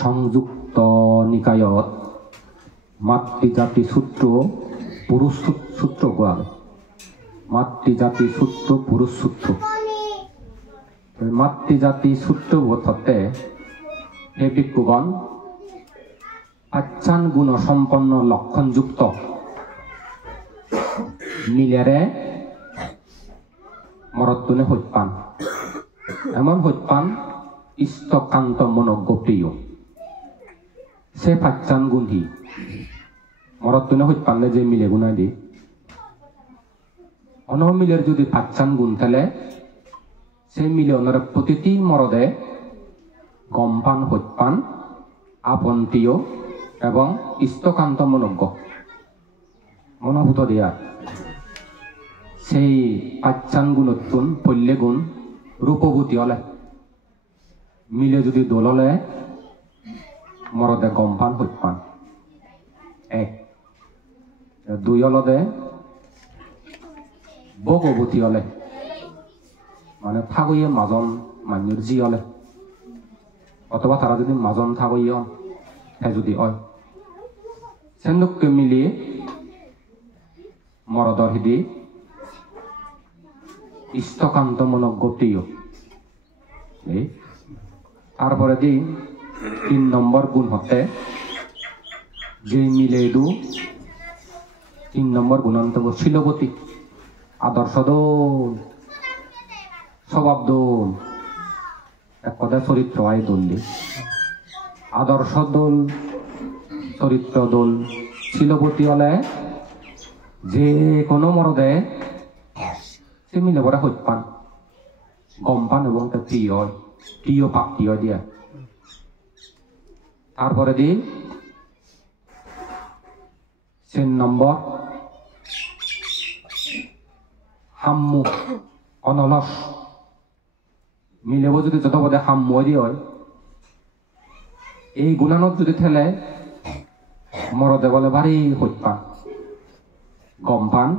সংযুক্ত নিকায়ত মাতৃজাতি সূত্র পুরুষ সূত্র কোয়া মাতৃজাতি সূত্র পুরুষ সূত্র মাতৃজাতি সূত্র হতে হে ভিক্ষুগণ আচ্ছান গুণ সম্পন্ন লক্ষণযুক্ত মিলেরে মরত্তুনে হইপান এমন হইপান ইষ্টকান্ত মনজ্ঞ প্রিয় সে পাচ্চান গুণী মরত্তুনে হইপানলে যে মিলে গুণা দি অনমিলের যদি পাচ্চান গুণ থাকলে সে মিলে অনরে প্রতিটি মরদে গম্পান হইপান আপন্তীয় এবং ইষ্টকান্ত মনজ্ঞ মনোভূত দিয়া সেই পাচ্চান গুণত্তুন পল্লে গুণ রূপভূতি হলে মিলে যদি দোল হলে মরদে গম্পান হইপান এক দুই হলদে ভগবতী হলে মানে থাকইয়ে মাজন মান্যুর জি হলে অথবা তারা যদি মাজন থাকই হন হে যদি হয় সেন্দুককে মিলিয়ে মরদর হিদি ইষ্টকান্ত মনজ্ঞ প্রিয় তারপরে দি 3 নম্বর গুণ হতে যে মিলে দু 3 নম্বর গুণান্ত শিলবতী আদর্শ দোল স্বভাব দোল এক কথা চরিত্র আয় দোল আদর্শ দোল চরিত্র দোল শিলবতী হলে যে কোনো মরদে সে মিলে পরে হইপান গম্পান এবং তার প্রিয় প্রাপ্তি হয় দিয়া তারপরে দি 4 নম্বর হাম্মু অনলস মিলেব যদি যত পদে হাম্মু দিয়ে হয় এই গুণানত যদি ঠেলে মরদে বলে ভারী হইপান গম্পান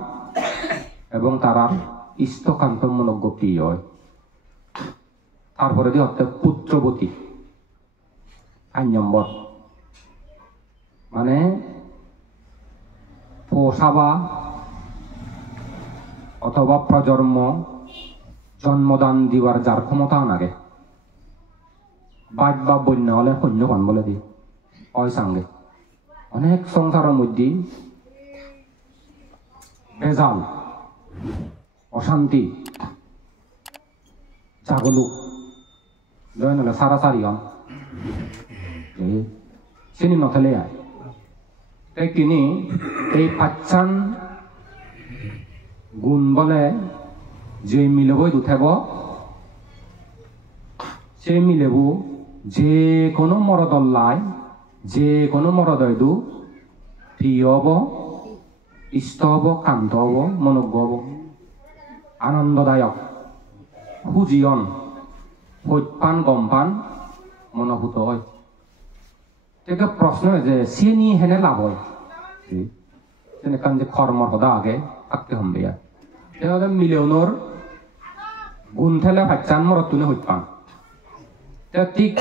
এবং তারা ইষ্টকান্ত মনজ্ঞ প্রিয় হয় তারপরে দিয়ে হচ্ছে পুত্রবতী 8 নম্বর মানে পোষাবা অথবা প্রজন্ম জন্মদান দিবার যার ক্ষমতা নাগে বাদ বা বন্যা হলে সৈন্যপান বলে দি ওই সঙ্গে অনেক সংসারের মধ্যে বেজাল অশান্তি জাগলুক জয় নলে সারাসারি হন চিনি নথেলে আয় তাই তিনি এই পাচ্চান গুণ বলে যে মিলবই উঠেব সে মিলেব যে কোনো মরদল্লায় যে কোনো মরদয় দু প্রিয় হব ইষ্ট হব কান্ত হব মনজ্ঞ হব আনন্দদায়ক সুজীয়ন হইপান গম্পান মনোভূত হয় তেতিয়া প্রশ্ন যে চিনি হেনে লাভ হয় তেনেকান যে কর্মর সদা আগে থাকতে হম্বে তেনেহলে মিলনের গুণ ঠেলে ভাচ্চান মরতুনে হইপান ঠিক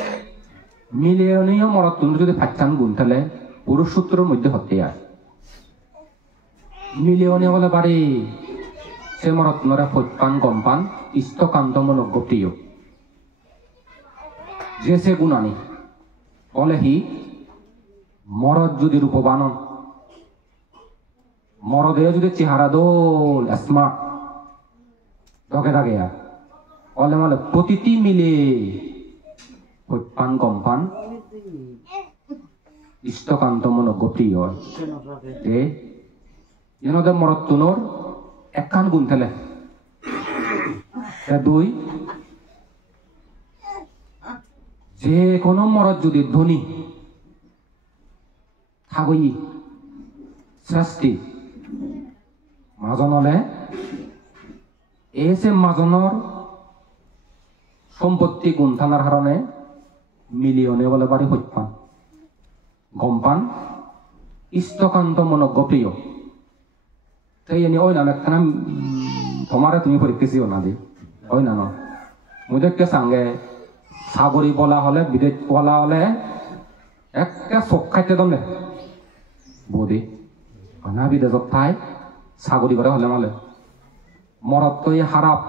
মিলিয়নীয় মরতুন যদি ভাচ্চান গুণ ঠেলে পুরুষ সূত্রের মধ্যে হতে আর মিলিয়নে বলে বাড়ি সে মরত্নরা হইপান গম্পান ইষ্টকান্ত মনজ্ঞ প্রিয় যে সে গুণানি বলে হি মরদ যদি রূপবান মরদে যদি চেহারা দোল স্মার্ট ধকে থাকে বলে মানে প্রতিটি মিলে হইপান গম্পান ইষ্টকান্ত মনজ্ঞ প্রিয় এনদের মরত্তুনর একখান গুণ থেলে 2 যে কোনো মরদ যদি ধনী থাকই সৃষ্টি মাজন হলে এসে মাজনৰ সম্পত্তি গুণ থানার কারণে মিলিয়নে বলে বাড়ি হইপান গম্পান ইষ্টকান্ত মনজ্ঞ প্রিয় তাই এনে ওই না একখানা তোমারে তুমি পরীক্ষিও না দি ওই না মুদেরকে সঙ্গে সাগরি বলা হলে বিদেশ বলা হলে একটা চোখ খাইতে দম দে বৌদি না বিদেশত ঠাই চাকরি কৰে হলে মালে মরতকৈ হারাপ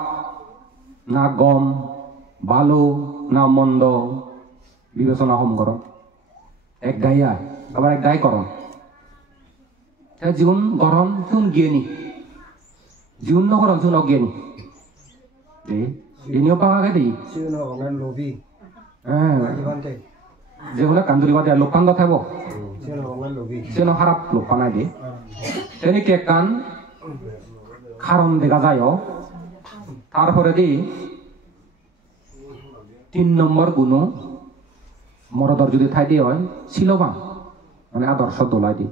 না গম বালু না মন্দ বিবেচনা হম করম এক গাইয়া আবার এক গাই করম জীবন গরম চুন জ্ঞানী জীবন নগরম চুন অজ্ঞানী ইনিও পাকাকে দিই যেগুলো কান্দুরিবা দেয় লোকাঙ্গ থাকব সেন খারাপ লোক পানাই দিয়ে তেনেকে কান কারণ দেখা যায় তারপরে দি 3 নম্বর গুণ মরদর যদি ঠাই দিয়ে হয় শিলবান মানে আদর্শ দোলাই দি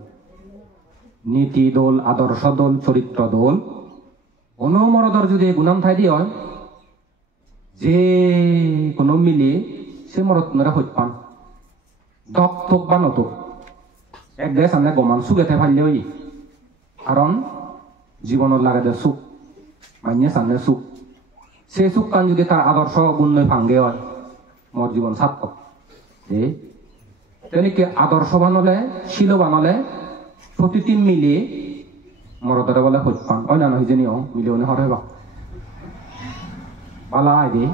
নীতি দোল আদর্শ দোল চরিত্র দোল কোনো মরদর যদি গুণাম ঠাই দিয়ে হয় যে কোনো মিলি সে মরদ মেরে হইত পান দপ থোক বা নতুক এক দেশ সামনে গমান সুগেতে ফাইলে ওই কারণ জীবনের লাগে দে সুখ মাইনে সামনে সুখ সে সুখ কান যদি তার আদর্শ গুণ ভাঙ্গে হয় মোর জীবন সার্থক তেনেকে আদর্শ বানলে শিল বানলে প্রতিটি মিলিয়ে মরদরে বলে হইত পান ওই না নয় জানিও মিলিয়নে হরে বা পালা আগে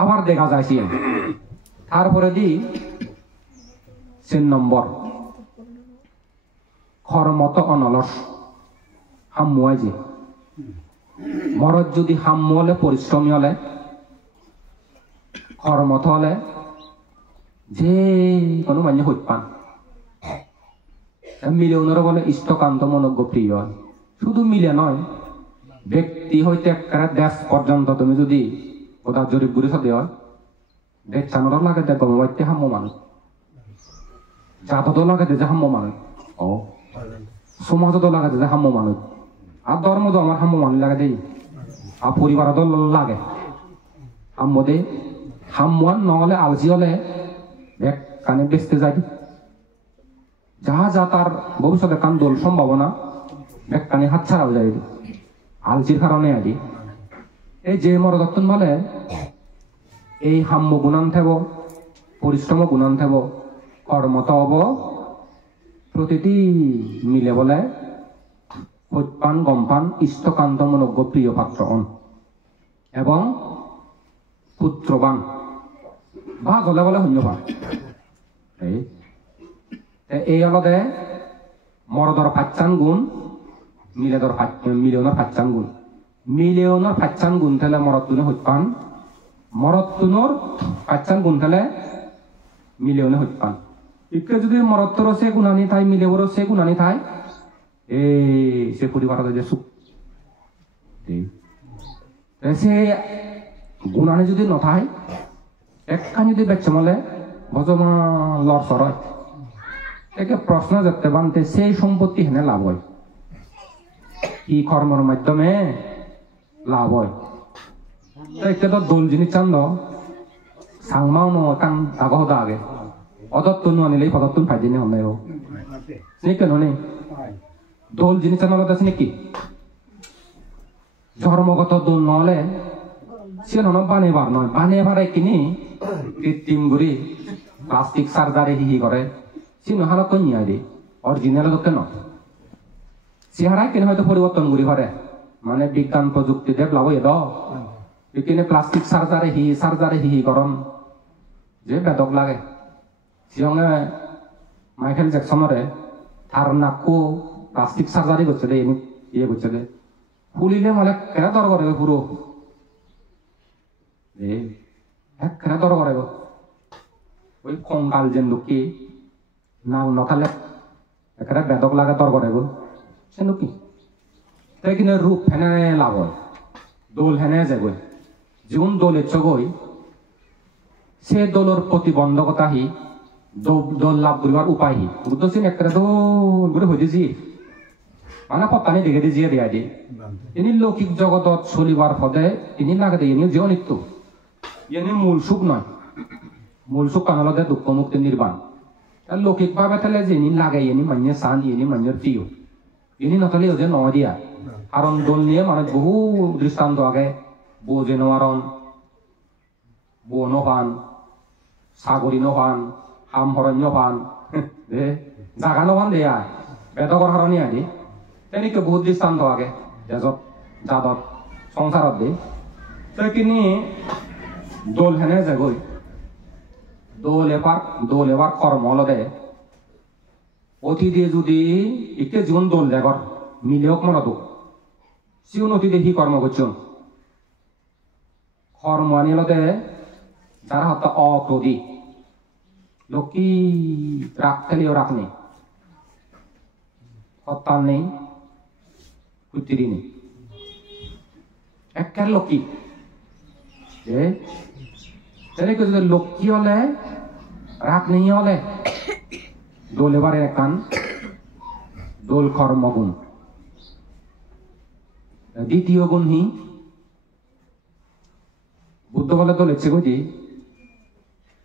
আবার দেখা যায় তারপরে দি 3 নম্বর কর্মত অনলস হামুয়াই যে মরদ যদি হাম্য হলে পরিশ্রমী হলে কর্মত হলে যে কোনো মানে হইত পান মিলিয়নের বলে ইষ্টকান্ত মনজ্ঞ প্রিয় শুধু মিলে নয় ব্যক্তি হইতে একটা দেশ পর্যন্ত তুমি যদি ওটা জরিপ ঘুরে সাথে হয় দেশ চানোর লাগে দেখ গমবাইতে হাম্য মানুষ জাতত লাগে যে হাম্য মানুষ ও সমাজত লাগে যে হাম্য মানুষ আর ধর্ম তো আমার হাম্য মানুষ লাগে দেই আর পরিবার লাগে হাম্য দে হাম্যান নহলে আলজি হলে এক কানে বেচতে যায় যাহা যা তার ভবিষ্যতে কান দোল সম্ভাবনা এক কানে হাত ছাড়াও যায় আলজির কারণে আদি এই যে মরদত্তন বলে এই হাম্য গুণান থেব পরিশ্রম গুণান থেব কর্মত হব প্রতিটি মিলে বলে হইপান গমপান ইষ্টকান্ত মনজ্ঞ প্রিয় পাত্র অন এবং পুত্রবান বা গলে বলে শূন্যবান এই অলদে মরদর 5 গুণ মিলিয়নের 5 গুণ মিলিয়নের 5 গুণ থেলে মরতুনে হইপান মরতুনর 5 গুণ থেলে মিলিয়নে হইপান ইকে যদি মরত্তর সে গুণানি থাই মিলিয়র সে গুণানি থাই সে পরিবার যে সুখ সে গুণানি যদি নথায় একখান যদি বেচে মলে ভজমা লড়সর হয় একে প্রশ্ন যাতে বানতে সেই সম্পত্তি হেনে লাভ হয় কি কর্মের মাধ্যমে লাভ হয় একে তো দোল জিনিস চান্দ সাংমাও কান আগহ দা আগে অদত্তন আনিলেই পদত্তন ফাইদি নে হলে কেন নেই দোল জিনিস চান্দ আছে নাকি ধর্মগত দোল নহলে সে বানিবার নয় বানিবার কিনি কৃত্রিম গুড়ি প্লাস্টিক সার্জারি হিহি করে সিনো হালত নিয়ে দি অরিজিনাল কেন চেহারায় কেন হয়তো পরিবর্তন করি পারে মানে বিজ্ঞান প্রযুক্তি ডেভেলপ হয়ে দিনে প্লাস্টিক সার্জারি হিহি করম যে বেদক লাগে সিয়ঙে মাইকেল জ্যাকসনরে তার নাকো প্লাস্টিক সার্জারি করছে দে ইয়ে করছে দে ফুলিলে মানে কেনা দর করে পুরো কেনা দর করে ওই কঙ্কাল যেন লোকে নাও নথালে একেবারে বেদক লাগে দর করে গল সে কি তাই কিনে রূপ হেনে লাভ হয় দোল হেনে যাগৈ যোন দোল ইচ্ছগৈ সে দোলর প্রতিবন্ধকতা হি দোল লাভ করিবার উপায় হি বুদ্ধসিন একেবারে দোল করে হয়ে দিয়েছি মানে পত্তানি দেখে দিয়ে জিয়ে দিয়া দিয়ে ইনি লৌকিক জগতত চলিবার পদে ইনি লাগে দিয়ে ইনি জীবন নিত্য ইনি মূল সুখ নয় মূল সুখ কানলতে দুঃখ মুক্তি নির্বাণ লৌকিক ভাবে তাহলে যিনি লাগে ইনি মান্য চান ইনি মান্যর প্রিয় ইনি নথলে যে ন দিয়া কারণ দোল নিয়ে মানুষ বহু দৃষ্টান্ত আগে বো জেনোয়ারন বো নভান সাগরী নভান হাম হরণ্য পান দে জাগানো পান দেয়া বেদকর হারণী আদি তেনেকে বহুত দৃষ্টান্ত আগে যেজত যাদত সংসাৰত দে সেইখিনি দোল হেনে যাগৈ দোল এবার কর্ম লদে অতি দিয়ে যদি ইকে জীবন দোল দেগর মিলেওক মনত সিউন অতি দেখি কর্ম করছুন কর্ম আনি লদে যারা হত্যা অক্রোধী লোকি রাখতেলিও রাখনি হত্যার নেই কুতিরি নেই একের লোকি যে তেনেকে যদি লক্ষী হলে রাগ নেই হলে দোল এবারে একান দোল কর্মগুণ দ্বিতীয় গুণ হি বুদ্ধ বলে দোলেছে বুঝি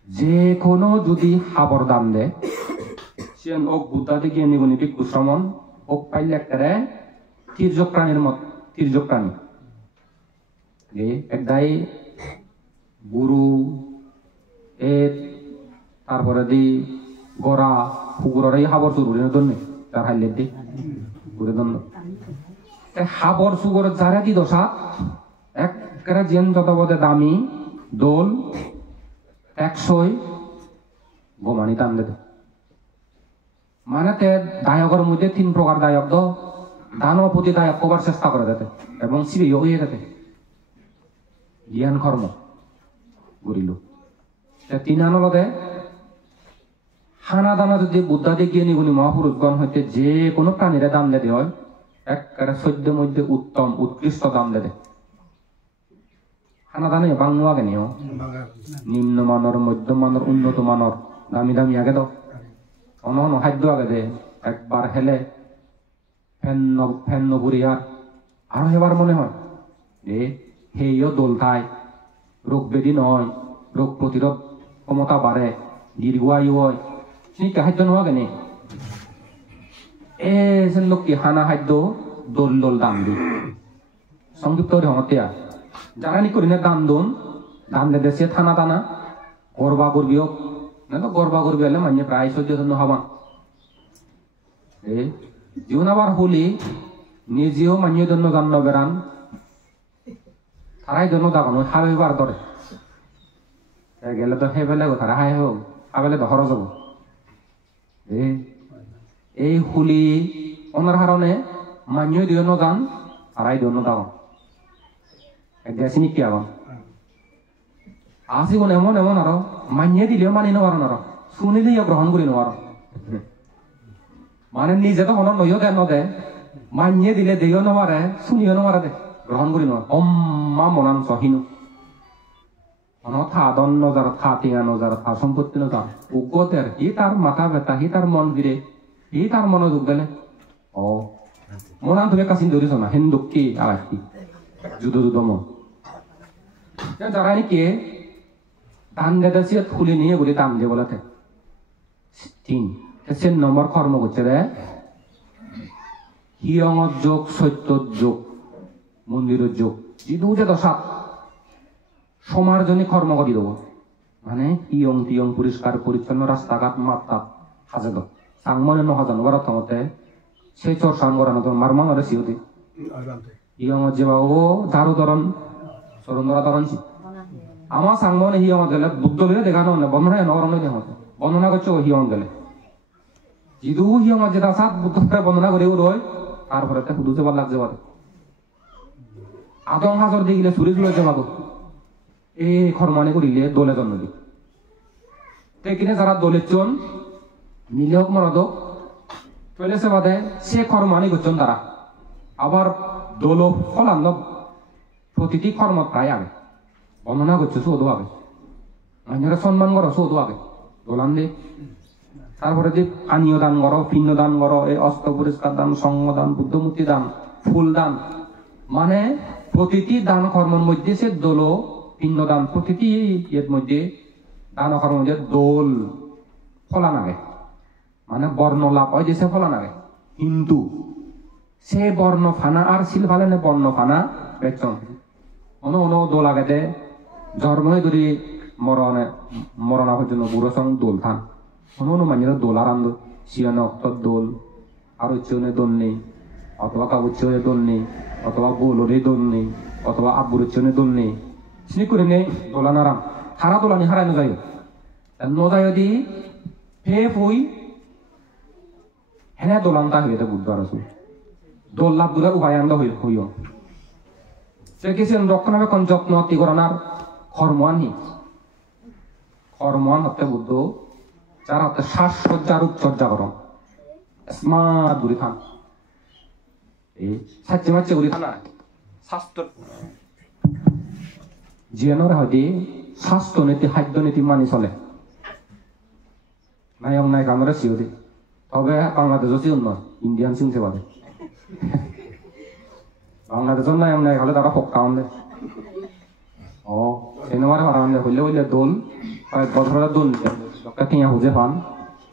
যে কোনো যদি হাবর দাম দে সিয়ান ওক বুদ্ধা থেকে নিগুনি ভিক্ষু শ্রমণ ওক পাইলে একেবারে তির্যক প্রাণীর মত তির্যক প্রাণী একদাই গুরু তারপরে দি গড়া কুকুরের এই হাবর চুরি দন্নে তার হাইলের দি ঘুরে দন্ড হাবর সুগর যারা দি দশা একেবারে জেন যতবদে দামি দোল একশই গোমানি টান দে মানে তে দায়কের মধ্যে 3 প্রকার দায়ক দ দানব প্রতি দায়ক করার চেষ্টা করে দেতে এবং সিবিও হয়ে যেতে জ্ঞান কর্ম করিল 3 আনলদে হানা দানা যদি বুদ্ধাদি জ্ঞানী গুণী মহাপুরুষগণ হইতে যে কোনো প্রাণীরে দাম দেতে হয় একেবারে সদ্য মধ্যে উত্তম উৎকৃষ্ট দাম দেতে হানা দানে বাংলো আগে নিও নিম্নমানর মধ্যমানর উন্নত মানর দামি দামি আগে দাও অন্য খাদ্য আগে দে একবার হেলে ফেন নবুরিয়ার আরো এবার মনে হয় হেইও দোল থাই রোগ বেদি নয় রোগ প্রতিরোধ ক্ষমতা বাড়ে দীর্ঘায়ু হয় চিনিকা খাদ্য নোয়া কেনে এসেন লোক কি হানা খাদ্য দোল দোল দাম দি সংক্ষিপ্ত হমতিয়া যারা নি করি না দান দে দেশে থানা টানা গর্বা করবি হোক না তো গর্বা করবি হলে মানে প্রায় 14 হবা জীবন আবার হলি নিজেও মানিয়ে জন্য জান্ন বেড়ান তারাই জন্য দাগানো হাবেবার ধরে গেলে তো হে ফেলে তারা হাই হোক হাবেলে তো হর যাব এই হুলি ওনার কারণে মানিয়ে দিও ন যান তারাই জন্য দাগান একদিন কি আবার আসি কোন এমন এমন আরো মানিয়ে দিলেও মানি নেওয়ার আরো শুনিলেই গ্রহণ করি নেওয়ার মানে নিজে তো মনে নইও দেন নদে মানিয়ে দিলে দেও নেওয়ারে শুনিও নেওয়ারে দে গ্রহণ করি নেওয়ার অম্মা মনান সহিনু থা দন নজার থা টিঙা নজার থা সম্পত্তি নজার উগ্রতের হি তার মাথা ব্যথা হি তার মন গিরে হি তার মনোযোগ গেলে ও মনান তুমি কাছিন ধরিস না হিন্দুক কি আর কি যুদ্ধ মন যারা নাকি দান দেশে খুলে নিয়ে বলে দাম দিয়ে বলাতে 3 নম্বর কর্ম করছে রে হিয়ঙর যোগ সত্যর যোগ মন্দিরের যোগ যিদু যে দশা সমার জন্য কর্ম করি দেবো মানে হিয়ং টিয়ং পরিষ্কার পরিচ্ছন্ন রাস্তাঘাট মাতাত সাজে দাও সাংমনে নহাজান করার থমতে সেই চর সাং করানো তো মারমান আরে সিওতে হিয়ঙর যে ও ঝাড়ু ধরন সরন্দরা ধরন আমার সাংমনে হিয়ঙ গেলে বুদ্ধ গেলে দেখানো না বন্ধনা নগরণ দেখতে বন্ধনা করছো হিয়ং গেলে যিদু হিয়ঙ যেটা সাত বুদ্ধ বন্ধনা করে রয় তারপরে তে বুদ্ধ যাবার লাগছে বলে আদং হাজর দেখিলে চুরি চুরে যাবো এই খরমানি করিলে দোলে জন্ম দি কিনে যারা দোলের চন মিলে হোক মরদ চলেছে বাদে সে খরমানি করছেন তারা আবার দোল ফলান প্রতিটি কর্ম প্রায় আগে বর্ণনা করছে সৌধ আগে মানুষের সম্মান করো সৌধ আগে দোলান দে তারপরে যে পানীয় দান করো পিণ্ড দান করো এই অস্ত্র পরিষ্কার দান সঙ্গ দান বুদ্ধমূর্তি দান ফুল দান মানে প্রতিটি দান কর্মের মধ্যে সে দোল পিণ্ড দান প্রতিটি এর মধ্যে দান কর্মের মধ্যে দোল ফলান আগে মানে বর্ণ লাভ হয় যে সে ফলান আগে কিন্তু সে বর্ণ ফানা আর শিল ফালে না বর্ণ ফানা বেচন অন দোল আগেতে জন্মই যদি মরণা পর্যন্ত বুড়ো সং দোল থান কোনো মানুষের দোল আরান্দ শিয়ানো অক্তর দোল আর উচ্চনে দোল নেই অথবা কাবুচ্চনে দোল নেই অথবা বোলরে দোল নেই অথবা আব্বুর উচ্চনে দোল নেই সিনি করে নেই দোলান আরাম হারা দোলানি হারানো যায় নজায় দি ফে ফুই হেনে দোলান তা হইতে বুদ্ধ আর দোল লাভ দুলার উপায় আনন্দ হইও সে কিছু রক্ষণাবেক্ষণ যত্ন তিগরণার কর্মানহি কর্মান হতে বুদ্ধ যারা হতে শ্বাসসজ্জা রূপচর্যা করম স্মার্ট গুড়ি খান এই সাচ্চে মাচ্চে গুড়ি খান স্বাস্থ্য জিয়ানোর হয়তো স্বাস্থ্য নীতি খাদ্য নীতি মানি চলে নায়ক নায়িকা আমরা সিওদি তবে বাংলাদেশও চিউন নয় ইন্ডিয়ান চিনতে পারে বাংলাদেশের নায়ক নায়ক হলে তারা পক্কা আনলে ও সিনেমার ভাড়া আনলে হইলে হইলে দোল কয়েক বছরের দোল লোকটা টিয়া হুজে পান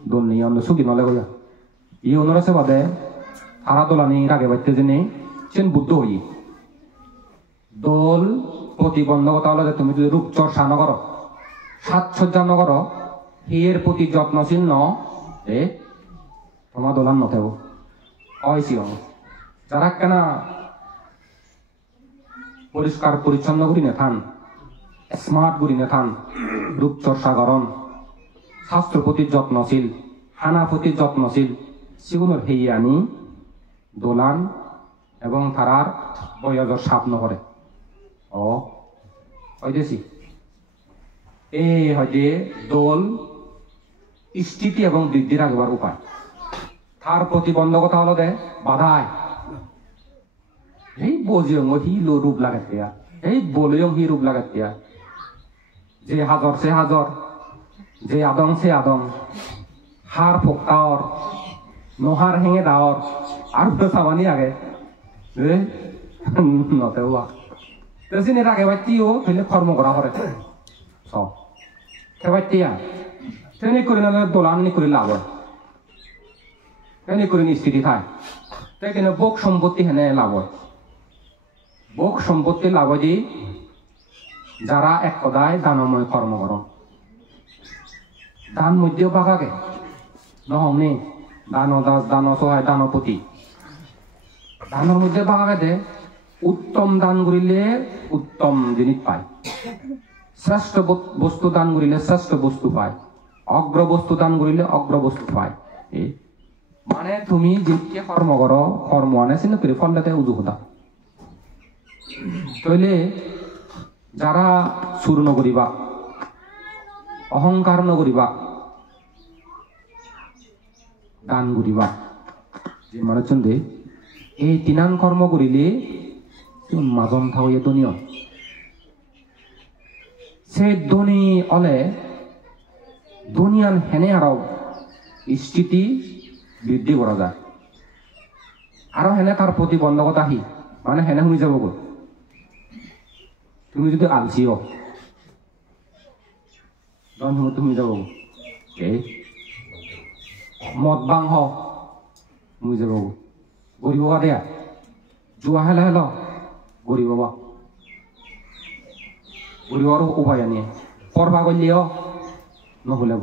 দোল নিয়ে অন্য সুখী নলে গইয়া ই অনুরাসে বাদে হারা দোলানি আগে বাড়তে জেনে চেন বুদ্ধ হই দোল প্রতিবন্ধকতা হলো যে তুমি যদি রূপচর্চা ন করো সাজসজ্জা ন করো এর প্রতি যত্নশীল ন এ তোমার দোলান নথেব অয়সি যারা কেনা পরিষ্কার পরিচ্ছন্ন করি না থান স্মার্ট করি না থান রূপচর্চা করন স্বাস্থ্যের প্রতি যত্নশীল হানা প্রতি যত্নশীল সেগুলোর হেই আনি দোলান এবং তারার বয়জর সাপ নকরে ও হইতেছি এই হয়তো দোল স্থিতি এবং বৃদ্ধি রাখবার উপায় তার প্রতিবন্ধকতা হলো দে বাধায় এই বজিয়ং হি লো রূপ লাগাতিয়া এই বলিয়ং হি রূপ লাগাতিয়া যে হাজর সে হাজর যে আদং সে আদং হার ফোকাওর নোহার হেঙে দাওর আর তো সামানি আগে নতে হওয়া তেসিনে আগে বাইতিও ফেলে কর্ম করা করে সব খেবাইতিয়া তেনে করে না দোলানি করে লাভ তেনে করে স্থিতি থায় তাই কেন বোক সম্পত্তি হেনে লাভ বোক সম্পত্তি লাভ দি যারা এক কদায় দানময় কর্ম কর দান মধ্যেও পাকাকে নহমনি দান দাস দান সহায় দানপতি দানের মধ্যে পাকাকে দে উত্তম দান করিলে উত্তম জিনিস পায় শ্রেষ্ঠ বস্তু দান করিলে শ্রেষ্ঠ বস্তু পায় অগ্র বস্তু দান করিলে অগ্র বস্তু পায় মানে তুমি যেটিকে কর্ম করো কর্ম আনে সিনে করে ফলটাতে উজু হতা তইলে যারা সুর নকরিবা অহংকার নকরিবা দান করিবা যে মানুষজন দে এই তিনান কর্ম করিলে মাজন থাও দুনিয়া সে ধনী অলে দুনিয়ান হেনে আরো স্থিতি বৃদ্ধি করা যায় আরো হেনে তার প্রতিবন্ধকতা আহি মানে হেনে শুনি যাব গো তুমি যদি আলসিও তুমি যাব এই মদ বাং শুনি যাব গরিব দেয়া জুয়া হেলা হেল গরিব গরিবর উপায় আনিয়ে করবা করলেও নহলেব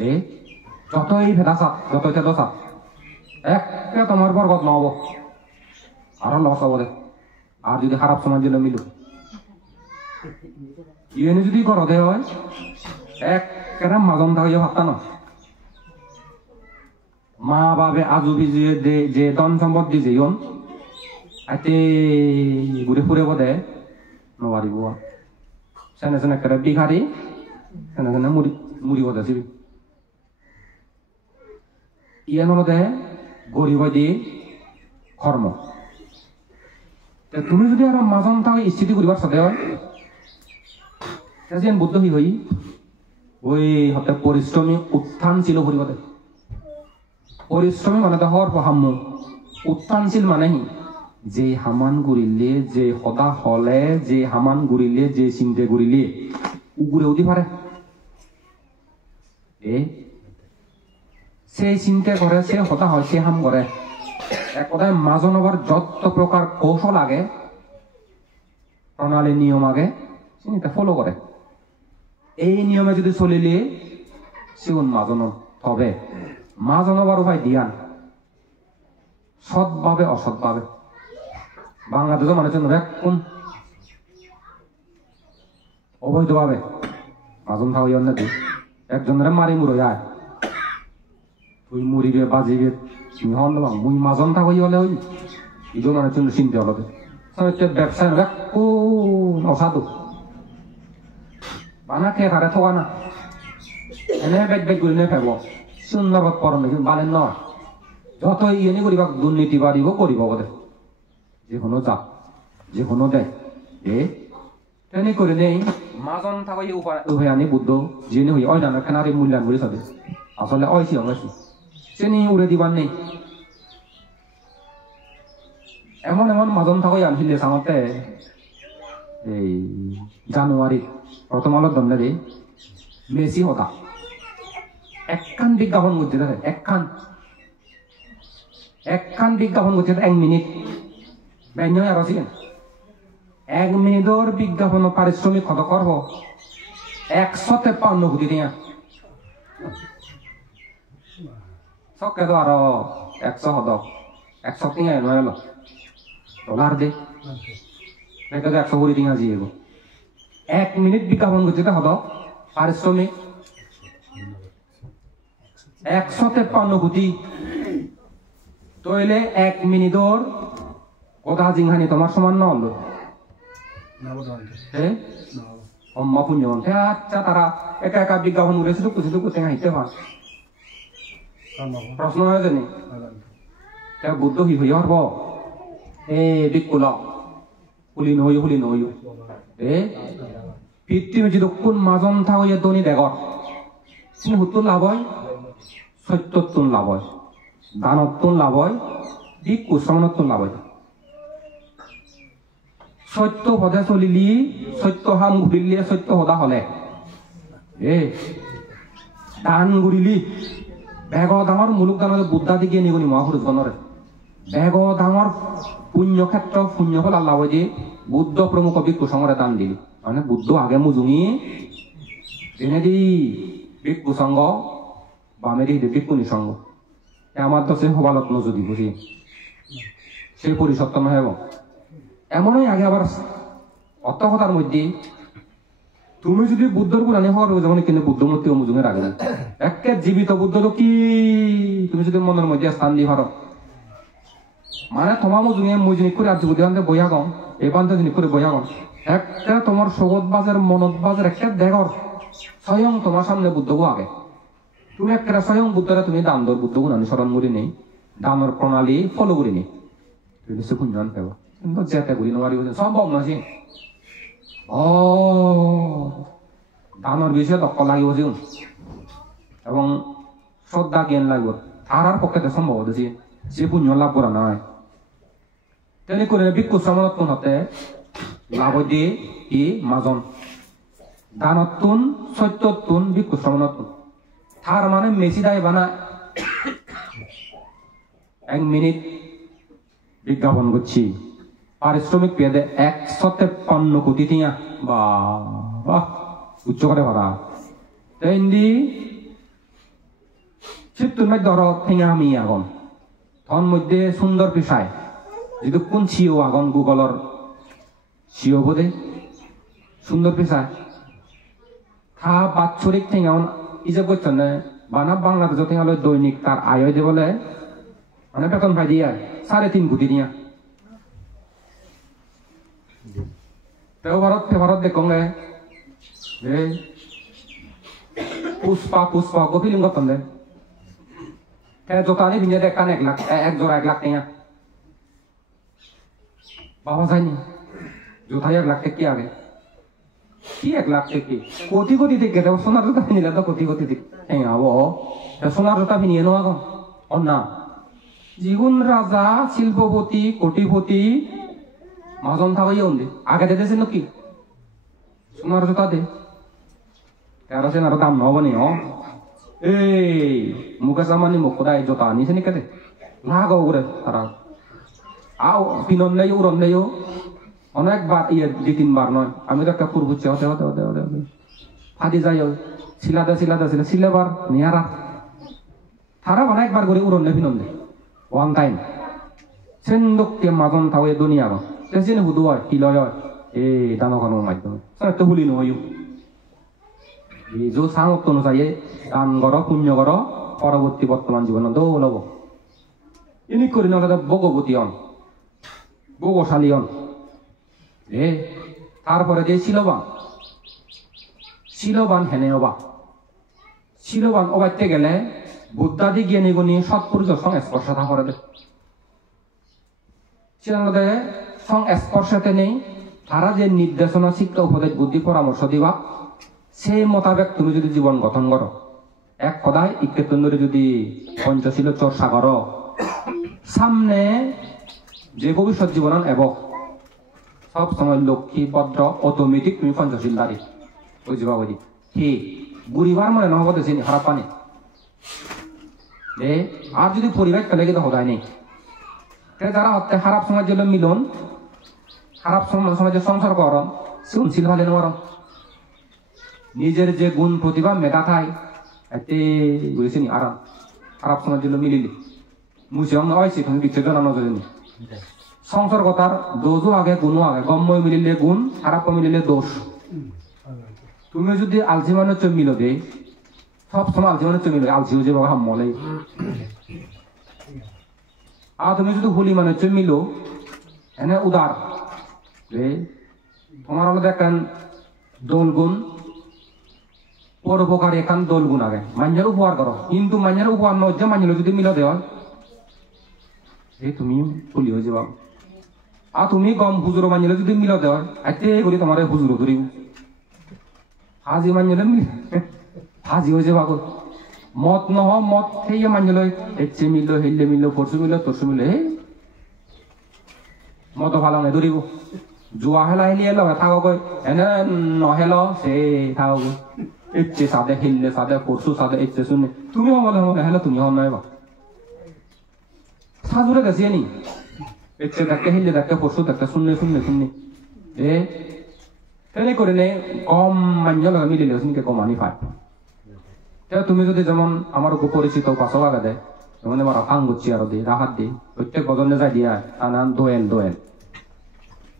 এই যতই ভেদা চাপ যতই তেদ চাপ একে তোমার বরগত নহব আরো লস হব দে আর যদি খারাপ সমাজ দিলে মিলু ইয়ে যদি করতে হয় একেবারে মাজন থাকি ভাবতা ন মা বাবে আজু ভিজিয়ে দে যে ধন সম্পদ দি যেন আইতে ঘুরে ফুরে দে নবারিব সেনে সেনে একেবারে বিঘারি সেনে সেনে মুড়ি বদে চিবি ইয়ে নলদে গরিব দি কর্ম তুমি যদি আর মাজন থাকি স্থিতি করিবার সাথে হয় যেন বুদ্ধ হই ওই হতে পরিশ্রমী উত্থানশীল করিবতে পরিশ্রমী মানে তো হর হাম্য উত্থানশীল মানে হি যে হামান ঘুরিলে যে সদা হলে যে হামান ঘুরিলে যে চিন্তে ঘুরিলে উগুরে উঠি পারে সেই চিন্তা করে সে হতা হয় সে হাম করে এক কথায় মাজন হবার যত প্রকার কৌশল আগে প্রণালী নিয়ম আগে সেটা ফলো করে এই নিয়মে যদি চলিলে সিগুন মাজন তবে মাজন বারো ভাই দিয়ান সৎভাবে অসৎভাবে বাংলাদেশে মানুষ কোন অবৈধভাবে মাজন থাকি অন্যদি একজনের মারি মুড়ো যায় তুই মুড়িবে বাজিবে হন মুই মাজন থাকি হলে ওই ইজন মানুষ চিনতে হলো ব্যবসায় কোন অসাধু বানা খেয়ে খারে থকা না এনে বেগ বেগ করে ফেব সুন্দরবত পরম কিন্তু বালেন নয় যত ইয়ে করিবা দুর্নীতি বাড়িব করিব ওদের যে কোনো জাত যে কোনো দেয় তেনে করে নেই মাজন থাকি উপায় আনি বুদ্ধ যিনি হই অন্য খেনারে মূল্যায়ন করে চাবে আসলে অয়সি অংশি চেনি উড়ে দিবার নেই এমন এমন মাজন থাকি আনছিলে সামতে এই জানুয়ারি প্রথম আলোর দণ্ডে মেসি হতা একখান বিজ্ঞাপন করতে থাকে একখান বিজ্ঞাপন করতে 1 মিনিট ব্যঞ্জ আর আছেন 1 মিনিটর বিজ্ঞাপন পারিশ্রমিক কত করব 153 কোটি দিয়া সকে তো আরো 100 হদ 100 টিয়া নয় ডলার দে এটা 100 কোটি টিয়া জিয়েগো 1 মিনিট বিজ্ঞাপন করতে হদ পারিশ্রমিক 153 কোটি তইলে 1 মিনিটর কথা জিংহানি তোমার সমান না হলো অম্মা পুণ্যন আচ্ছা তারা একা একা বিজ্ঞাপন উড়েছিল কুচিত কুচে হাইতে পার প্রশ্ন হয় জানি বুদ্ধ হি হই হরব বিকুল হুলি নহই পৃথিবী যদি কোন মাজন থাকি দনি দেগর হুতুন লাভ হয় সত্যতুন লাভ হয় দানতুন লাভ হয় দিক কুশ্রমণতুন লাভ হয় সত্য পদে চলিলি সত্য হাম ঘুরিলি সত্য সদা হলে দান ঘুরিলি বেগ ডাঙর মুলুক দানৰ বুদ্ধা দি গিয়ে নিগনি মহাপুৰুষ গণরে বেগ ডাঙর পুণ্য ক্ষেত্র পুণ্য ফল আল্লাহ যে বুদ্ধ প্রমুখ ভিক্ষু সংঘরে দান দিলি মানে বুদ্ধ আগে মুজুঙি এনেদি ভিক্ষু সংঘ বামেদি ভিক্ষু নিসংঘ আমার তো সে সবালত নজদি বুঝি সেই পরিসত্য নহে এমনই আগে আবার অত কথার মধ্যে তুমি যদি বুদ্ধর গুণানি হওয়ার যেমন কিন্তু বুদ্ধমূর্তি মুজুঙে রাখবে একে জীবিত বুদ্ধ তো কি তুমি যদি মনের মধ্যে স্থান দিয়ে পারো মানে তোমার মুজুঙে মুই জিনিস করে আর বুদ্ধি বইয়া গম এই বান্ধব জিনিস করে বইয়া গম একটা তোমার সগত বাজের মনত বাজের একটা দেখর স্বয়ং তোমার সামনে বুদ্ধগু আগে তুমি একটা স্বয়ং বুদ্ধরা তুমি দামদর বুদ্ধ গুণানি স্মরণ করি নেই দামর প্রণালী ফলো করি নেই তুমি নিশ্চয় খুঁজান পেব কিন্তু যেতে করি নোৱাৰি সম্ভৱ নাছিল দানৰ বিষয়ে দক্ষ লাগিব এবং শ্রদ্ধা জ্ঞান লাগবে তার পক্ষে সম্ভব হচ্ছে যে পুণ্য লাভ করা নয় তেনে করে ভিক্ষু শ্রমণত্বন হতে লাভ দিয়ে কি মাজন দানত্বন সত্যত্বন ভিক্ষু শ্রমণত্বন তার মানে মেসি দায় বানা 1 মিনিট বিজ্ঞাপন করছি পারিশ্রমিক পেয়ে দেয় 153 কোটি টিয়া বাহ উচ্চ করে ভাড়া তেন্দি চিত্তুর মধ্যে ধরো ঠেঙা আমি আগুন তখন মধ্যে সুন্দর পেশায় যদি কোন সিও আগুন গুগলর সিও বোধে সুন্দর পেশায় থা বাৎসরিক ঠেঙা ইজব করছেন না বানা বাংলাদেশ ঠেঙা দৈনিক তার আয় হয়ে বলে মানে বেতন পাই দিয়ে 3.5 কোটি টিয়া পেপারত দেখোগে পুষ্পা গো ফিল্ম করতাম দে জোতানি ভিনে দেখান 1 লাখ এক জোড়া 1 লাখ টাকা বাবা যায়নি জোতাই 1 লাখ টাকা কি আগে কি 1 লাখ টাকা কোটি কোটি থেকে সোনার জোতা কিনিলে তো কোটি কোটি থেকে সোনার জোতা কিনিয়ে নেওয়া গো না জীবন রাজা শিল্পপতি কোটিপতি মাজন থাকাই দে আগে দিতেছে নাকি সোনার জোতা দে তেরো সেনার দাম নহব নি এই মুখে সামানি মুখ কোথায় জোতা আনিছে নি কেটে লাগাও করে তারা আও পিনন নেই উড়ন নেই অনেকবার 2-3 বার নয় আমি তো একটা ফুর বুঝছি হতে হাদি যাই সিলাদা সিলেবার নিয়ারা তারা মানে একবার করে উড়ন ফিনন দে ওয়ান টাইম সেন্দককে মাজন থাও এ দুনিয়ার তেসিন হুদু হয় হিলয় হয় এ দানকানোর মাধ্যমে তো হুলি নয় এই যে সামর্থ্য অনুযায়ী দান কর পুণ্য কর পরবর্তী বর্তমান জীবন দৌল হব ইনি করি না ভোগবতী হন ভোগশালী হন এ তারপরে যে শিলবান হেনে অবা শিলবান অবাইতে গেলে বুদ্ধাদি জ্ঞানী গুণী সৎপুরুষ সংস্পর্শতা করে দে সেখানে সংস্পর্শতে নেই তারা যে নির্দেশনা শিক্ষা উপদেশ বুদ্ধি পরামর্শ দিবা সেই মোতাবেক তুমি যদি জীবন গঠন করো এক কথায় ইকেতন্দরে যদি পঞ্চশীল চর্চা করো সামনে যে ভবিষ্যৎ জীবন এব সব সময় লক্ষ্মী ভদ্র অটোমেটিক তুমি পঞ্চশীল দাঁড়ি বুঝবা বুঝি কি বুড়িবার মনে নহব দেশে খারাপ পানি আর যদি পরিবার পেলে কিন্তু হদায় নেই যারা হতে খারাপ সমাজ জন্য মিলন খারাপ সমাজের সংসার করম শুনছিল ভালো নরম নিজের যে গুণ প্রতিভা মেধা খাই এতে বুঝেছি আরাম খারাপ সমাজ জন্য মিলিলি মুসিম হয়েছে তুমি বিচ্ছেদ জানানো যদি সংসার কথার দোষও আগে গুণও আগে গম্ময় মিলিলে গুণ খারাপ মিলিলে দোষ তুমি যদি আলসি মানুষ মিলো দে সব সময় আলসি মানুষ মিলো আলসি হয়ে যাবো হামলে আর তুমি যদি হুলি মানুষ মিলো এনে উদার তোমার হলো দেখেন দোল গুণ পরোপকারী এখান দোল গুণ আগে মাঞ্জের উপহার করো কিন্তু মাঞ্জের উপহার নয় যে মাঞ্জের যদি মিলো দেওয়া এই তুমি হুলি হয়ে যাবা আর তুমি গম হুজুর মাঞ্জের যদি মিলো দেওয়া এতে করি তোমার হুজুর ধরিব হাজি মাঞ্জলে হাজি হয়ে যাবা মত নহ মত সেই মাঞ্জলে এচ্ছে মিললো হেললে মিললো পরশু মিললো তরশু মিললো হে মত ভালো নাই ধরিব জুয়া হেলা হেলি এলো থাকো কই এনে নহেল সে থাকো এচ্ছে সাদে হেললে সাদে পরশু সাদে এচ্ছে শুনে তুমি মনে হেলো তুমি হন নাই বা সাজুরে গেছি নি এচ্ছে দেখতে হেললে দেখতে পরশু দেখতে শুনলে এ তেনে করে নে কম মাঞ্জল মিলিলে শুনকে কম আনি পায় তুমি যদি যেমন আমার খুব পরিচিত পাশো আগা দেয় যেমন আমার আং করছি আরো দিই রাহাত দিই প্রত্যেক বজনে যাই দিয়া তার নাম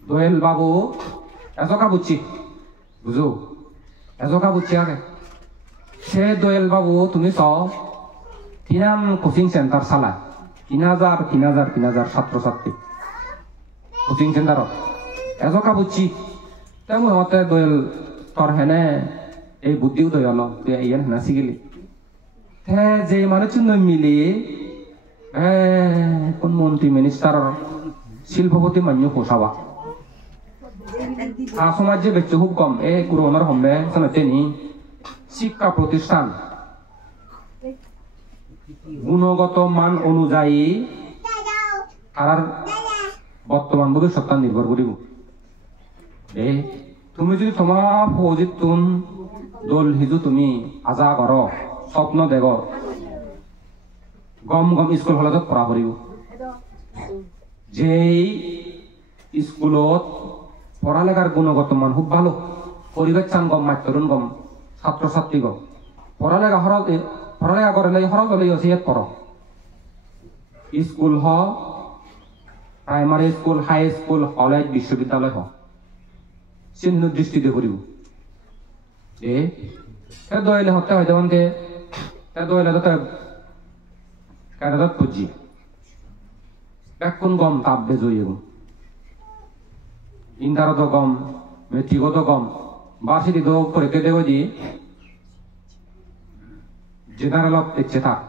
দোয়েল বাবু এজকা বুঝছি বুঝো এজকা বুঝছি আগে সে দোয়েল বাবু তুমি চাও কিনাম কোচিং সেন্টার চালায় ৩,০০০ ছাত্রছাত্রী কোচিং সেন্টারত এজকা বুঝছি তেমন মতে দোয়েল তোর হেনে এই বুদ্ধিও দয়াল তুই ইয়ান হেনা শিখিলি যে মানুষ মিলি কোন মন্ত্রী মিনিস্টার শিল্পপতি মান্য পোষাবা সমাজ যে বেচে খুব কম এই করোনার হমে তেনি শিক্ষা প্রতিষ্ঠান গুণগত মান অনুযায়ী তার বর্তমান ভবিষ্যৎ নির্ভর করিব তুমি যদি তোমার ফৌজিত তুন দোল হিজু তুমি আজা কর স্বপ্ন দেখ গম স্কুল হলে পড়া করিব যেই স্কুলত পড়ালেখার গুণগত মান খুব ভালো পরিবেশ চান গম মাতরুন গম ছাত্রছাত্রী গম পড়ালেখা করলে হরজ হলে ইয়াত পড় স্কুল হ primary school high school college বিশ্ববিদ্যালয় হ চিহ্ন দৃষ্টিতে করিব দোয়েলে হতে হয় যেমন দোয়েলে কায়দাত পুজি বেকুন গম তাপ বেজই ইন্টারত গম মেট্রিকত গম বার্ষিক পরীক্ষা দেব দি জেনারেলত ইচ্ছে থাক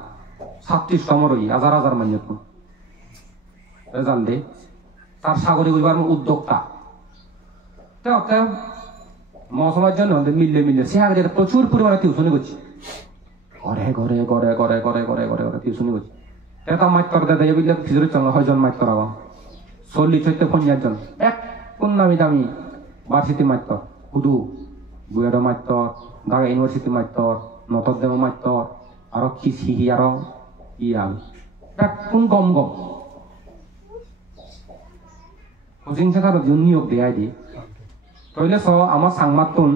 ৩৬তম রই হাজার মান্য রেজাল্ট দে তার সাগরিক উদ্যোক্তা মৌসুমের জন্য মিললে সে আগে প্রচুর পরিমাণে টিউশনি করছি ঘরে টিউশনি করছি এটা মাত্র দেয় বুঝলে খিচুড়ি চল হয়জন মাত্র আগ ৪০-৫০ জন এক কোন দামি ভার্সিটি মাত্র হুদু বুয়েড মাত্র ঢাকা ইউনিভার্সিটি মাত্র নটরডেম মাত্র আরো খিচি আরো ইয়াল এক কোন গম কোচিং সেন্টার নিয়োগ দেয় দি তইলে চ আমার সাংমাতুন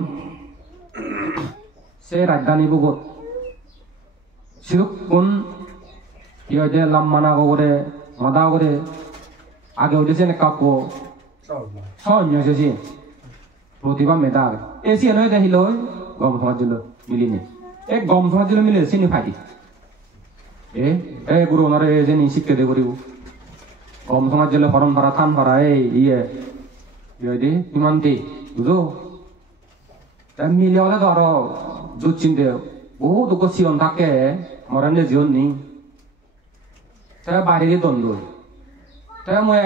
সে রাজধানী বুগত সিরুক কোন ইয়ে লাম্মানা করে মাদা করে আগে উঠেছে না কাকু সহজ এসেছি প্রতিভা মেধা এসি নয় দেখিল গম সমাজ মিলিনি এক গম সমাজ মিলে চিনি ফাইটি এ গুরু ওনারে যে নি শিক্ষা দিয়ে করিব গম সমাজ ফরম ভাড়া থান ভাড়া এই ইয়ে ইয়ে কিমান দি বুঝো মিলে হলে তো আরো জুত চিনতে বহুত গছিয়ন থাকে মরানে জিয়ন নি তাই বাইরে দ্বন্দ্ব তাই মই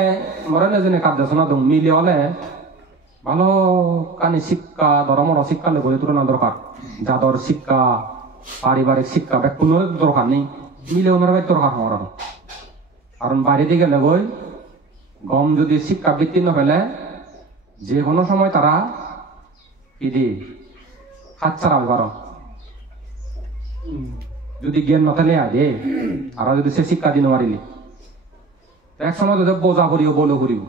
মরানে জনে কার্যসনা দং মিলে হলে ভালো কানে শিক্ষা ধর্মর শিক্ষা গড়ে তোলা দরকার যাদর শিক্ষা পারিবারিক শিক্ষা কোনো দরকার নেই মিলে ওনার দরকার হওয়ার কারণ বাইরে দিকে গেলে বই গম যদি শিক্ষা বৃত্তি নহলে যে কোনো সময় তারা ইদি হাত ছাড়াবে পার যদি জ্ঞান নথালে আগে আর যদি সে শিক্ষা দিন মারিলি এক সময় যদি বোঝা করিও বলো করিব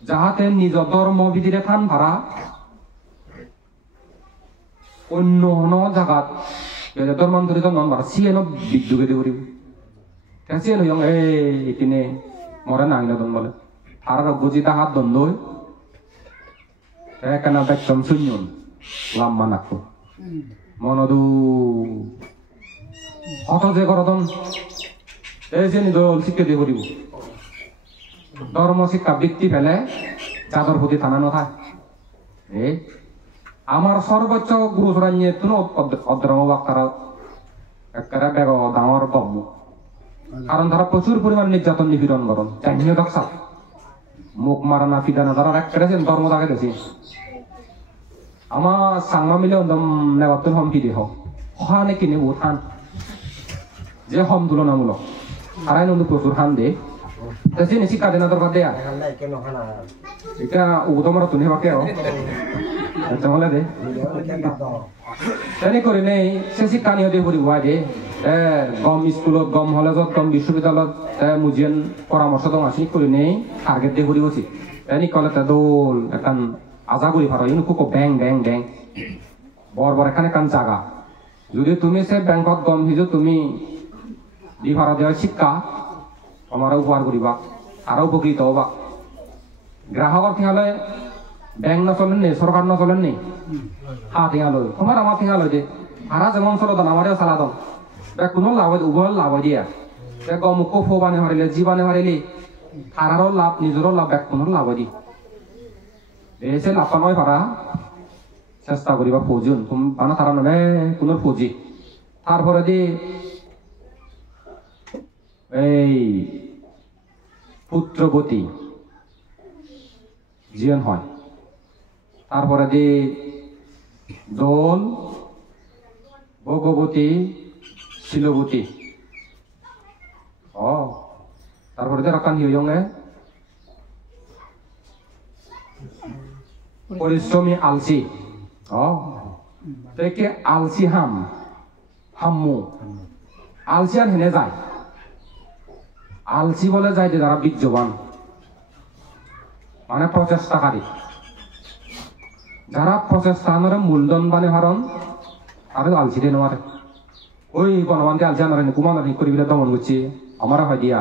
যাহাতে নিজ ধর্ম বিধিরে থান ভাড়া অন্য জায়গাত ধর্মান্তরিত নন ভাড়া সিএন বিদ্যুকে দিয়ে করিব সিএন হইং এইপিনে মরে নাই না দন বলে আর বুঝিতা হাত দ্বন্দ্ব একখানা একদম শূন্য লাম্মা নাকো মনদু হত যে করতন এই যে নিজ শিক্ষা দিয়ে করিব ধর্ম শিক্ষা বৃত্তি ফেলে চাদর প্রতি থানা নথায় আমার সর্বোচ্চ গুরুজরা নিয়ে তুনো অদ্রম বাক্তারা একেবারে বেগ ডাঙর গম কারণ তারা প্রচুর পরিমাণ নির্যাতন নিপীড়ন করেন চাইনিও দক্ষা মুখ মারানা পিদানা তারা একেবারে ধর্ম তাকে দেশে আমার সাংমা মিলে নেবাতন হম ফিরে হোক হানে কিনে বহুত হান যে হম তুলনামূলক আড়াই নন্দু প্রচুর হান দে Jadi sih kadang ada pada ya. Jika utama ratu nih pakai oh, jangan lihat deh. Jadi kau ini sesi kani ada beri wajah, gom sekolah, gom halazat, gom বিশ্ববিদ্যালয় mujian পরামর্শ তো আসি kau ini target deh beri wasi. Jadi kalau tadul akan azaguri farai ini kau bang bang bang, bor এখানে kan jaga. যদি তুমি সে ব্যাংকত গম হিজো তুমি দি ফারা দেওয়া শিক্ষা আমার উপহার করিবা আরো উপকৃত হবা গ্ৰাহকৰ ঠিঙালৈ ব্যাংক নচলেন নি সরকার নচলেন নি হা ঠিঙালৈ তোমার আমার ঠিঙালৈ দে ভাড়া যেমন চলত আমারও চালা দম কোনো লাভ উভয় লাভ দিয়া গমুক ফোবানে হারিলে জীবানে হারিলি হারারও লাভ নিজেরও লাভ কোনো লাভ দি এসে লাভ নয় ভাড়া চেষ্টা করিবা ফৌজন তুমি বানা তারা নলে কোনো ফৌজি তারপরে দি এই পুত্রবতী জীবন হয় তারপরে দি দোল ভগবতী শিলবতী ও তারপরে দি রাকান হিয়ঙ্গে পরিশ্রমী আলসি দেখে আলসি হাম্মু আলসিয়ান হেনে যায় আলসি বলে যায় যে যারা বীর্যবান মানে প্রচেষ্টাকারী যারা প্রচেষ্টানরে মূলধন বানে হারণ আর আলসি দিয়ে নেওয়ারে ওই বনবান্তি আলসি আনারে কুমার ঠিক করি বিলে দমন করছি আমারা হয় দিয়া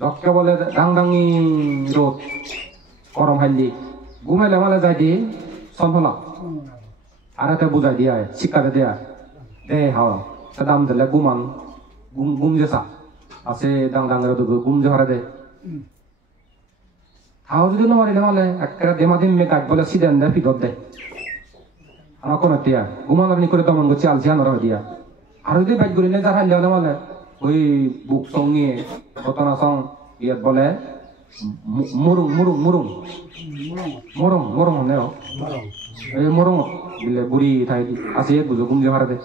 দক্ষে বলে ডাংডাঙি রোদ গরম হাইলি ঘুমাইলে মালে যায় দি সন্থলা আর এতে বুঝাই দিয়া শিক্ষাতে দেয়া দে হাওয়া সে দাম দিলে গুমান গুম যেসা আছে ডাংডাঙের গুম যে হারা দে হাও যদি নমারিলে মালে একটা দেমাদিম মে কাক বলে সিদেন দে পিদত দে আমার কোন দিয়া গুমানোর নি করে দমন করছি আলসি আনার হয় দিয়া আর যদি বাইক করিলে যার হাইলে হলে মালে ওই বুক সঙ্গিয়ে ঘটনা সং ইয়াত বলে মরং নে এই মরং বিলে বুড়ি ঠাই আছে বুঝো গুম যে হারা দে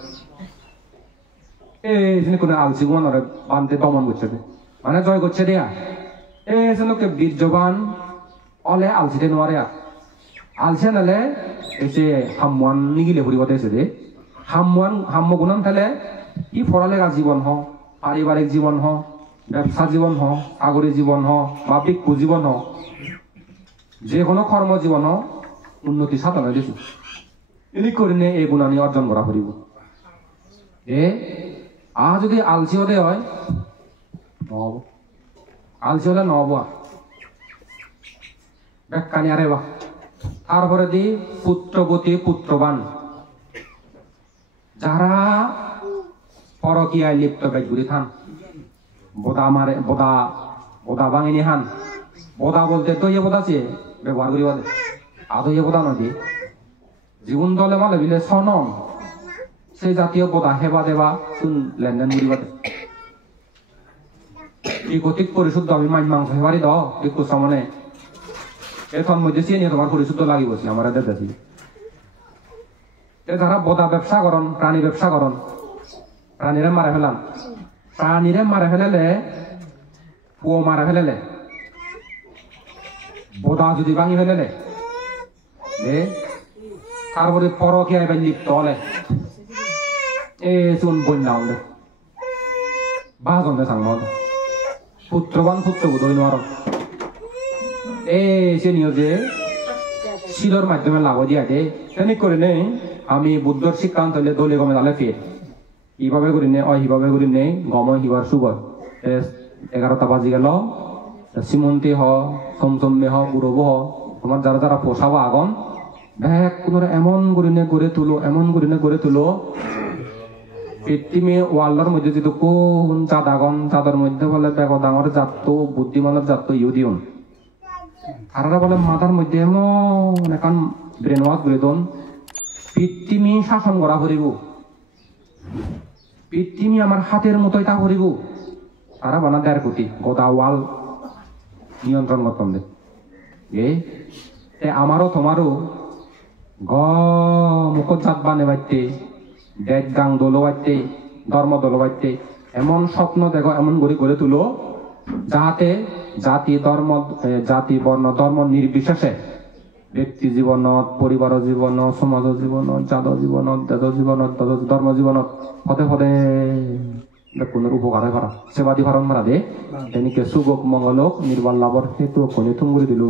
এই জন্য কোনো আলসি গুমানোর বানতে দমন করছে মানে জয় করছে দেয়া এই জন্যকে বীর্যবান অলে আলসিতে নোয়ারে আলসি নালে এসে হামওয়ান নিগিলে ঘুরিব দেশে দে হাম্ম গুণান তাহলে ই পড়ালেখা জীবন হ পারিবারিক জীবন হ ব্যবসা জীবন হ সাগরী জীবন হ বা ভিক্ষু জীবন হ যে কোনো কর্মজীবন হ উন্নতি সাধন দিছো এনে করিনে এই গুণানি অর্জন করা ফুরিব যদি আলসি হলে হয় নহব আলসি হলে নহব ব্যাখ্যানি আরে বা তারপরে দি পুত্রবতী পুত্রবান যারা পরকীয়ায় লিপ্ত বেগুড়ি থান বোদা মারে বোদা ভাঙিনি হান বোদা বলতে তো ইয়ে বোদা আছে ব্যবহার করি বাদে আদৌ ইয়ে বোদা নদী জীবন দলে মালে বিলে সনম সেই জাতীয় বোদা হেবা দেবা শুন লেনদেন করি বাদে এই গতিক পরিশুদ্ধ আমি মাংস হেবারি দ একটু সামনে এখন মধ্যে সে নিয়ে তোমার পরিশুদ্ধ লাগি বসে আমার দেখেছি যারা বোদা ব্যবসা করন প্রাণী ব্যবসা করন প্রাণীরে মারা ফেলান প্রাণীরে মারা ফেলালে পুয়ো মারা ফেলালে বোদা যদি ভাঙি ফেলালে তারপরে পরকে আইবার লিপ্ত হলে চুন বন্যা হলে বাজনে সাংমত পুত্রবান পুত্রবোধ হইল আর সে নিয়ে যে শিলর মাধ্যমে লাভ দিয়া দে তেনে করে নেই আমি বুদ্ধর শিক্ষান্ত হইলে দলে গমে তাহলে ফের ইভাবে করি নে হিভাবে করি নেই গম হিবার সুগর 11টা বাজি গেল সীমন্তী হ সমসম্মে হ গুরব হ তোমার যারা যারা পোষাবো আগন ব্যাগ কোন এমন করিনে গড়ে তুলো এমন করিনে গড়ে তুলো পৃথিবী ওয়ার্ল্ডের মধ্যে যদি কোন চাঁদ আগন চাঁদের মধ্যে বলে ব্যাগ ডাঙর জাত বুদ্ধিমানের জাত ইউদিউন আর বলে মাথার মধ্যে এমন এখন ব্রেন ওয়াশ করে দন পৃথিবী শাসন করা করিব পৃথিবী আমার হাতের মতোই তা করিব তারা বানা 1.5 কোটি গোদা ওয়াল নিয়ন্ত্রণ করতাম দে আমারও তোমারও মুখত জাত বানে বাড়তে দেশ গাং দোলো বাড়তে ধর্ম দোলো বাড়তে এমন স্বপ্ন দেখো এমন করে গড়ে তুলো যাহাতে জাতি বর্ণ ধর্ম নির্বিশেষে ব্যক্তি জীৱনত পৰিবাৰৰ জীৱনত সমাজৰ জীৱনত জাতৰ জীৱনত দেশৰ জীৱনত ধৰ্ম জীৱনত সদায় সদায় কোনো উপকাৰ কৰা সেৱা দি ভাৰণ মাৰা দে তেনেকে সুগক মংগলক নিৰ্বাণ লাভৰ সেইটো খনি তুম কৰি দিলো